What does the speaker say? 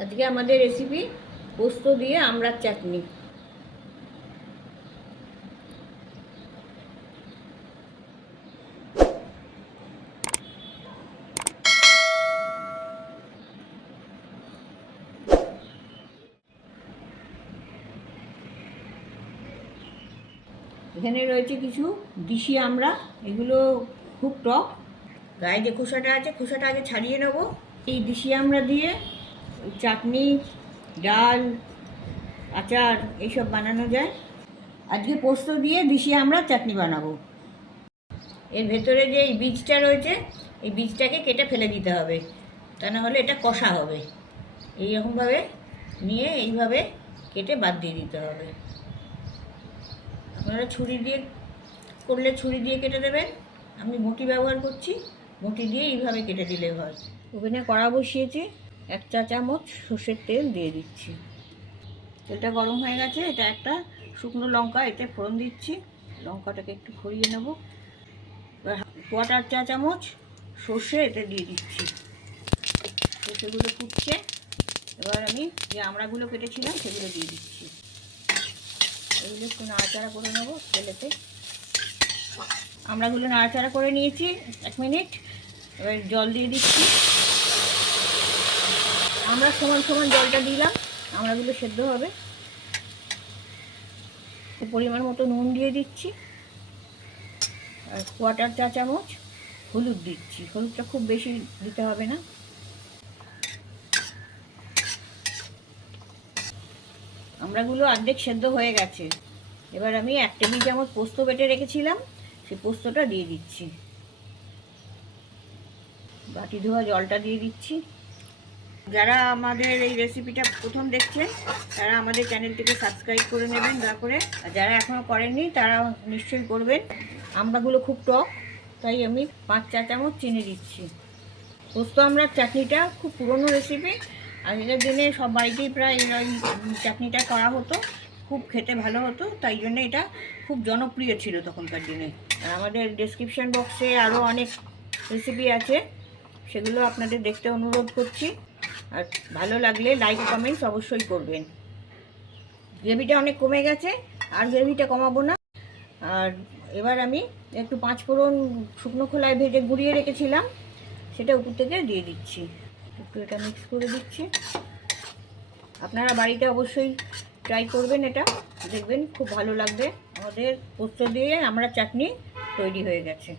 আজকে আমাদের রেসিপি পোস্ত দিয়ে আমড়ার চাটনি। এখানে রয়েছে কিছু দিশি আমরা, এগুলো খুব টক। গায়ে যে খোসাটা আছে, খোসাটা আগে ছাড়িয়ে নেব। এই দিশি আমরা দিয়ে চাটনি, ডাল, আচার, এইসব বানানো যায়। আজকে পোস্ত দিয়ে দিশি আমরা চাটনি বানাবো। এর ভেতরে যে এই বীজটা রয়েছে, এই বীজটাকে কেটে ফেলে দিতে হবে। তা না হলে এটা কষা হবে। এই এইরকমভাবে নিয়ে এইভাবে কেটে বাদ দিয়ে দিতে হবে। আপনারা ছুরি দিয়ে, করলে ছুরি দিয়ে কেটে দেবেন। আমি মুটি ব্যবহার করছি, মুটি দিয়ে এইভাবে কেটে দিলে হয়। ওভেনে কড়া বসিয়েছি। এক চা চামচ সর্ষের তেল দিয়ে দিচ্ছি। তেলটা গরম হয়ে গেছে, এটা একটা শুকনো লঙ্কা, এতে ফোড়ন দিচ্ছি। লঙ্কাটাকে একটু ফরিয়ে নেব। কোয়াটার চা চামচ সর্ষে এতে দিয়ে দিচ্ছি। সর্ষেগুলো ফুটছে। এবার আমি যে আমড়াগুলো কেটেছিলাম, সেগুলো দিয়ে দিচ্ছি। এগুলো একটু নাড়াচাড়া করে নেব তেলেতে। আমড়াগুলো নাড়াচাড়া করে নিয়েছি, এক মিনিট। এবার জল দিয়ে দিচ্ছি। আমরা সমান সমান জলটা দিলাম আমড়াগুলো সেদ্ধ হবে। পরিমাণ মতো নুন দিয়ে দিচ্ছি। আর কোয়াটার চা চামচ হলুদ দিচ্ছি। হলুদটা খুব বেশি দিতে হবে না। আমড়াগুলো অর্ধেক সেদ্ধ হয়ে গেছে। এবার আমি এক টেবিল চামচ পোস্ত বেটে রেখেছিলাম, সেই পোস্তটা দিয়ে দিচ্ছি। বাটি ধোয়া জলটা দিয়ে দিচ্ছি। যারা আমাদের এই রেসিপিটা প্রথম দেখছেন, তারা আমাদের চ্যানেলটিকে সাবস্ক্রাইব করে নেবেন, দয়া করে। আর যারা এখনও করেননি, তারা নিশ্চয়ই করবেন। আমড়াগুলো খুব টক, তাই আমি পাঁচ চা চামচ চিনি দিচ্ছি। পোস্ত আমড়ার চাটনিটা খুব পুরনো রেসিপি আগেকার দিনে সব বাড়িতেই প্রায় এই চাটনিটা করা হতো, খুব খেতে ভালো হতো, তাই জন্য এটা খুব জনপ্রিয় ছিল তখনকার দিনে। আর আমাদের ডেসক্রিপশন বক্সে আরও অনেক রেসিপি আছে, সেগুলো আপনাদের দেখতে অনুরোধ করছি। আর ভালো লাগলে লাইক কমেন্টস অবশ্যই করবেন। গ্রেভিটা অনেক কমে গেছে, আর গ্রেভিটা কমাবো না। আর এবার আমি একটু পাঁচ ফোড়ন শুকনো খোলায় ভেজে গুঁড়িয়ে রেখেছিলাম, সেটা উপর থেকে দিয়ে দিচ্ছি। একটু এটা মিক্স করে দিচ্ছি। আপনারা বাড়িতে অবশ্যই ট্রাই করবেন এটা, দেখবেন খুব ভালো লাগবে। আমাদের পোস্ত দিয়ে আমরা চাটনি তৈরি হয়ে গেছে।